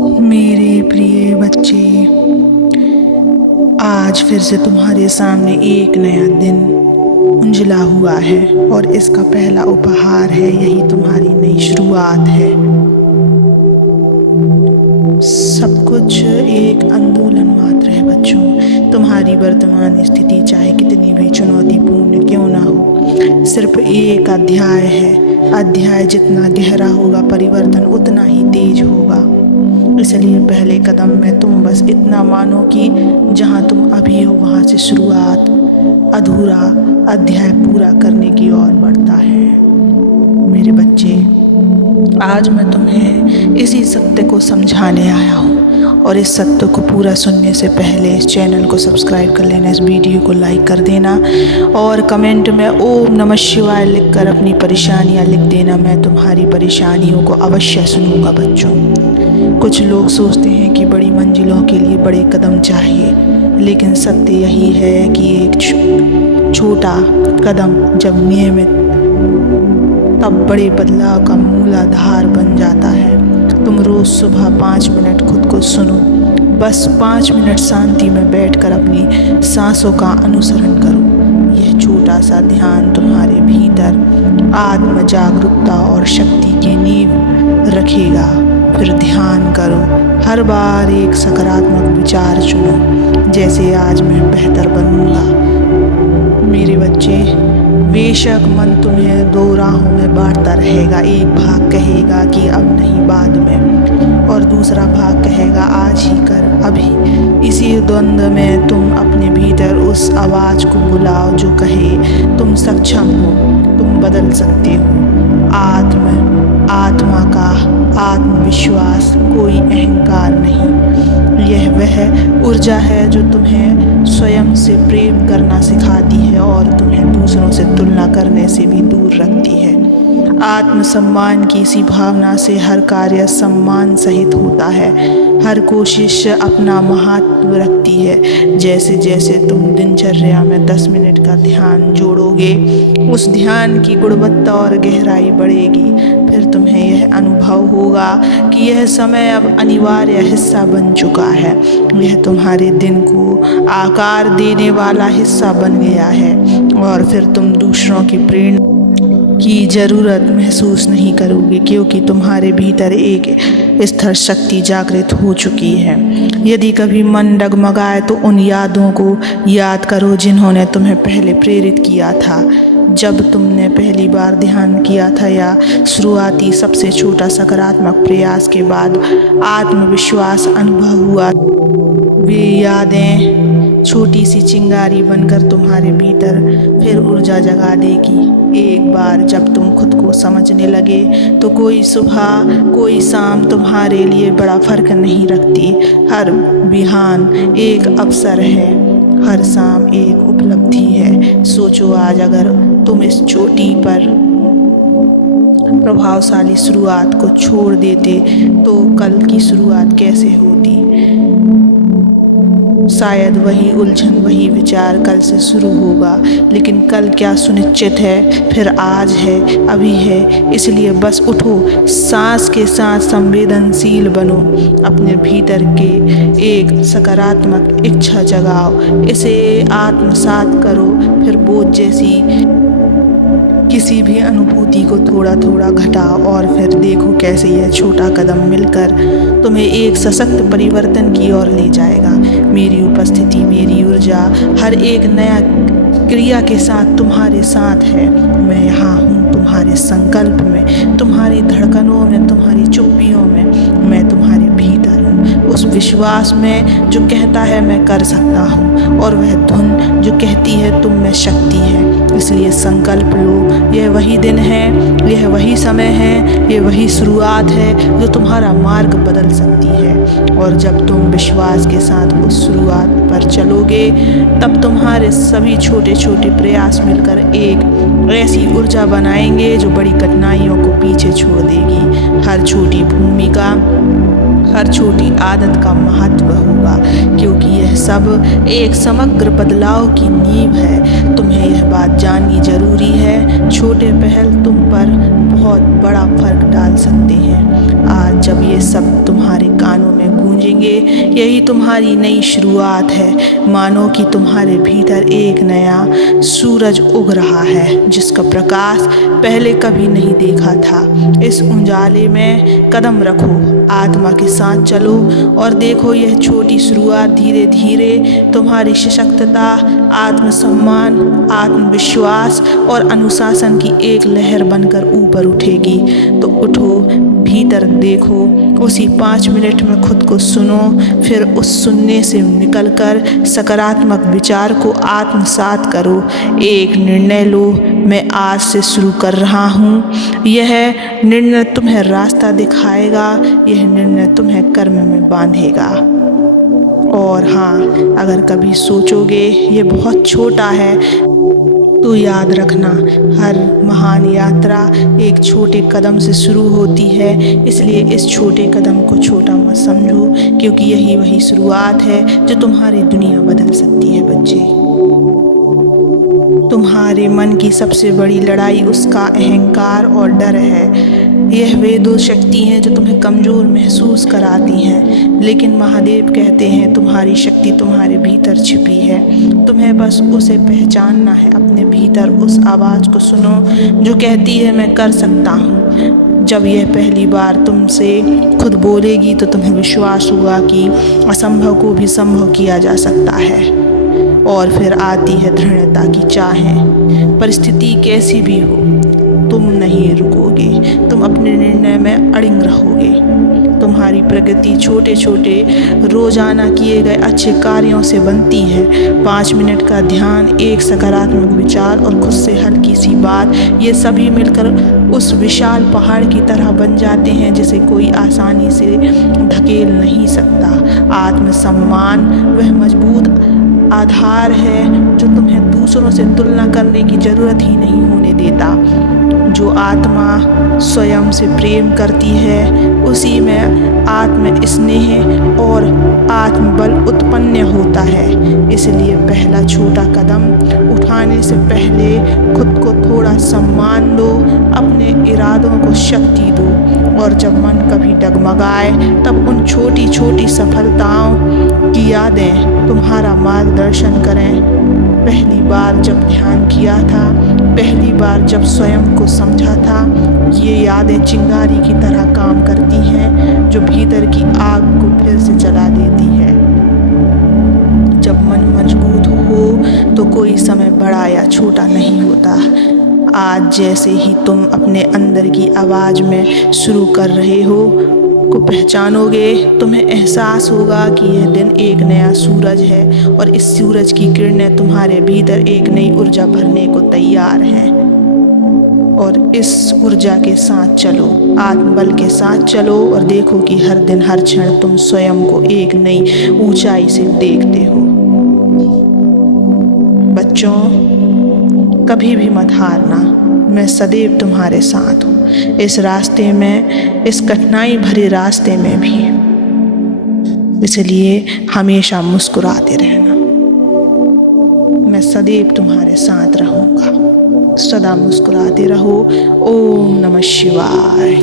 मेरे प्रिय बच्चे, आज फिर से तुम्हारे सामने एक नया दिन उंजला हुआ है और इसका पहला उपहार है, यही तुम्हारी नई शुरुआत है। सब कुछ एक आंदोलन मात्र है बच्चों। तुम्हारी वर्तमान स्थिति चाहे कितनी भी चुनौतीपूर्ण क्यों ना हो, सिर्फ एक अध्याय है। अध्याय जितना गहरा होगा, परिवर्तन उतना ही तेज होगा। इसलिए पहले कदम में तुम बस इतना मानो कि जहाँ तुम अभी हो वहाँ से शुरुआत अधूरा अध्याय पूरा करने की ओर बढ़ता है। मेरे बच्चे, आज मैं तुम्हें इसी सत्य को समझाने आया हूँ, और इस सत्य को पूरा सुनने से पहले इस चैनल को सब्सक्राइब कर लेना, इस वीडियो को लाइक कर देना और कमेंट में ओम नमः शिवाय लिखकर अपनी परेशानियाँ लिख देना। मैं तुम्हारी परेशानियों को अवश्य सुनूंगा बच्चों। कुछ लोग सोचते हैं कि बड़ी मंजिलों के लिए बड़े कदम चाहिए, लेकिन सत्य यही है कि एक छोटा कदम जब नियमित, तब बड़े बदलाव का मूलाधार बन जाता है। तुम रोज़ सुबह 5 मिनट खुद को सुनो, बस 5 मिनट शांति में बैठकर अपनी सांसों का अनुसरण करो। यह छोटा सा ध्यान तुम्हारे भीतर आत्म जागरूकता और शक्ति की नींव रखेगा। फिर ध्यान करो, हर बार एक सकारात्मक विचार चुनो, जैसे आज मैं बेहतर बनूंगा। मेरे बच्चे, बेशक मन तुम्हें 2 राहों में बांटता रहेगा। एक भाग कहेगा कि अब नहीं, बाद में, और दूसरा भाग कहेगा आज ही कर, अभी। इसी द्वंद्व में तुम अपने भीतर उस आवाज़ को बुलाओ जो कहे तुम सक्षम हो, तुम बदल सकते हो। आत्मा का आत्मविश्वास, कोई अहंकार नहीं। यह वह ऊर्जा है जो तुम्हें स्वयं से प्रेम करना सिखाती है और तुम्हें दूसरों से तुलना करने से भी दूर रखती है। आत्मसम्मान की इसी भावना से हर कार्य सम्मान सहित होता है। हर कोशिश अपना महत्व रखती है। जैसे जैसे तुम दिनचर्या में 10 मिनट का ध्यान जोड़ोगे, उस ध्यान की गुणवत्ता और गहराई बढ़ेगी। फिर तुम्हें यह अनुभव होगा कि यह समय अब अनिवार्य हिस्सा बन चुका है। यह तुम्हारे दिन को आकार देने वाला हिस्सा बन गया है, और फिर तुम दूसरों की प्रेरणा की ज़रूरत महसूस नहीं करोगे, क्योंकि तुम्हारे भीतर एक स्थिर शक्ति जागृत हो चुकी है। यदि कभी मन डगमगाए तो उन यादों को याद करो जिन्होंने तुम्हें पहले प्रेरित किया था, जब तुमने पहली बार ध्यान किया था, या शुरुआती सबसे छोटा सकारात्मक प्रयास के बाद आत्मविश्वास अनुभव हुआ। वे यादें छोटी सी चिंगारी बनकर तुम्हारे भीतर फिर ऊर्जा जगा देगी। एक बार जब तुम खुद को समझने लगे तो कोई सुबह कोई शाम तुम्हारे लिए बड़ा फर्क नहीं रखती। हर बिहान एक अवसर है, हर शाम एक उपलब्धि है। सोचो, आज अगर तुम इस चोटी पर प्रभावशाली शुरुआत को छोड़ देते तो कल की शुरुआत कैसे होती? शायद वही उलझन, वही विचार कल से शुरू होगा, लेकिन कल क्या सुनिश्चित है? फिर आज है, अभी है। इसलिए बस उठो, सांस के साथ संवेदनशील बनो, अपने भीतर के एक सकारात्मक इच्छा जगाओ, इसे आत्मसात करो। फिर बोझ जैसी किसी भी अनुभूति को थोड़ा थोड़ा घटाओ, और फिर देखो कैसे यह छोटा कदम मिलकर तुम्हें एक सशक्त परिवर्तन की ओर ले जाएगा। मेरी उपस्थिति, मेरी ऊर्जा हर एक नया क्रिया के साथ तुम्हारे साथ है। मैं यहाँ हूँ, तुम्हारे संकल्प में, तुम्हारी धड़कनों में, तुम्हारी चुप्पियों में। मैं तुम्हारे भीतर हूँ, उस विश्वास में जो कहता है मैं कर सकता हूँ, और वह धुन जो कहती है तुम में शक्ति है। इसलिए संकल्प लो, यह वही दिन है, यह वही समय है, यह वही शुरुआत है जो तुम्हारा मार्ग बदल सकती है। और जब तुम विश्वास के साथ उस शुरुआत पर चलोगे, तब तुम्हारे सभी छोटे छोटे प्रयास मिलकर एक ऐसी ऊर्जा बनाएंगे जो बड़ी कठिनाइयों को पीछे छोड़ देगी। हर छोटी भूमिका, हर छोटी आदत का महत्व होगा, क्योंकि यह सब एक समग्र बदलाव की नींव है। तुम्हें यह बात जाननी जरूरी है, छोटे पहल तुम पर बहुत बड़ा फर्क डाल सकते हैं। आज जब ये सब तुम्हारे कानों में यही तुम्हारी नई शुरुआत है। मानो कि तुम्हारे भीतर एक नया सूरज उग रहा है जिसका प्रकाश पहले कभी नहीं देखा था। इस उजाले में कदम रखो, आत्मा के साथ चलो और देखो यह छोटी शुरुआत धीरे धीरे तुम्हारी सशक्तता, आत्मसम्मान, आत्मविश्वास और अनुशासन की एक लहर बनकर ऊपर उठेगी। तो उठो, भीतर देखो, उसी 5 मिनट में खुद को सुनो, फिर उस सुनने से निकलकर सकारात्मक विचार को आत्मसात करो। एक निर्णय लो, मैं आज से शुरू कर रहा हूँ। यह निर्णय तुम्हें रास्ता दिखाएगा, यह निर्णय तुम्हें कर्म में बांधेगा। और हाँ, अगर कभी सोचोगे ये बहुत छोटा है, तो याद रखना, हर महान यात्रा एक छोटे कदम से शुरू होती है। इसलिए इस छोटे कदम को छोटा मत समझो, क्योंकि यही वही शुरुआत है जो तुम्हारी दुनिया बदल सकती है। बच्चे, तुम्हारे मन की सबसे बड़ी लड़ाई उसका अहंकार और डर है। यह वे दो शक्ति हैं जो तुम्हें कमज़ोर महसूस कराती हैं, लेकिन महादेव कहते हैं तुम्हारी शक्ति तुम्हारे भीतर छिपी है। तुम्हें बस उसे पहचानना है। अपने भीतर उस आवाज़ को सुनो जो कहती है मैं कर सकता हूँ। जब यह पहली बार तुमसे खुद बोलेगी तो तुम्हें विश्वास होगा कि असंभव को भी संभव किया जा सकता है। और फिर आती है दृढ़ता की चाहें। परिस्थिति कैसी भी हो, तुम नहीं रुकोगे, तुम अपने निर्णय में अड़िग रहोगे। तुम्हारी प्रगति छोटे छोटे रोजाना किए गए अच्छे कार्यों से बनती है। 5 मिनट का ध्यान, एक सकारात्मक विचार और खुद से हल्की सी बात, ये सभी मिलकर उस विशाल पहाड़ की तरह बन जाते हैं जिसे कोई आसानी से धकेल नहीं सकता। आत्मसम्मान वह मजबूत आधार है जो तुम्हें दूसरों से तुलना करने की ज़रूरत ही नहीं होने देता। जो आत्मा स्वयं से प्रेम करती है उसी में आत्म स्नेह और आत्मबल उत्पन्न होता है। इसलिए पहला छोटा कदम उठाने से पहले खुद को थोड़ा सम्मान दो, अपने इरादों को शक्ति दो। और जब मन कभी डगमगाए तब उन छोटी छोटी सफलताओं की यादें तुम्हारा मार्गदर्शन करें। पहली बार जब ध्यान किया था, पहली बार जब स्वयं को समझा था, ये यादें चिंगारी की तरह काम करती हैं जो भीतर की आग को फिर से जला देती है। जब मन मजबूत हो तो कोई समय बड़ा या छोटा नहीं होता। आज जैसे ही तुम अपने अंदर की आवाज़ में शुरू कर रहे हो को पहचानोगे, तुम्हें एहसास होगा कि यह दिन एक नया सूरज है और इस सूरज की किरणें तुम्हारे भीतर एक नई ऊर्जा भरने को तैयार हैं। और इस ऊर्जा के साथ चलो, आत्मबल के साथ चलो और देखो कि हर दिन हर क्षण तुम स्वयं को एक नई ऊंचाई से देखते हो। बच्चों, कभी भी मत हारना, मैं सदैव तुम्हारे साथ हूँ। इस रास्ते में, इस कठिनाई भरे रास्ते में भी, इसलिए हमेशा मुस्कुराते रहना। मैं सदैव तुम्हारे साथ रहूँगा। सदा मुस्कुराते रहो। ओम नमः शिवाय।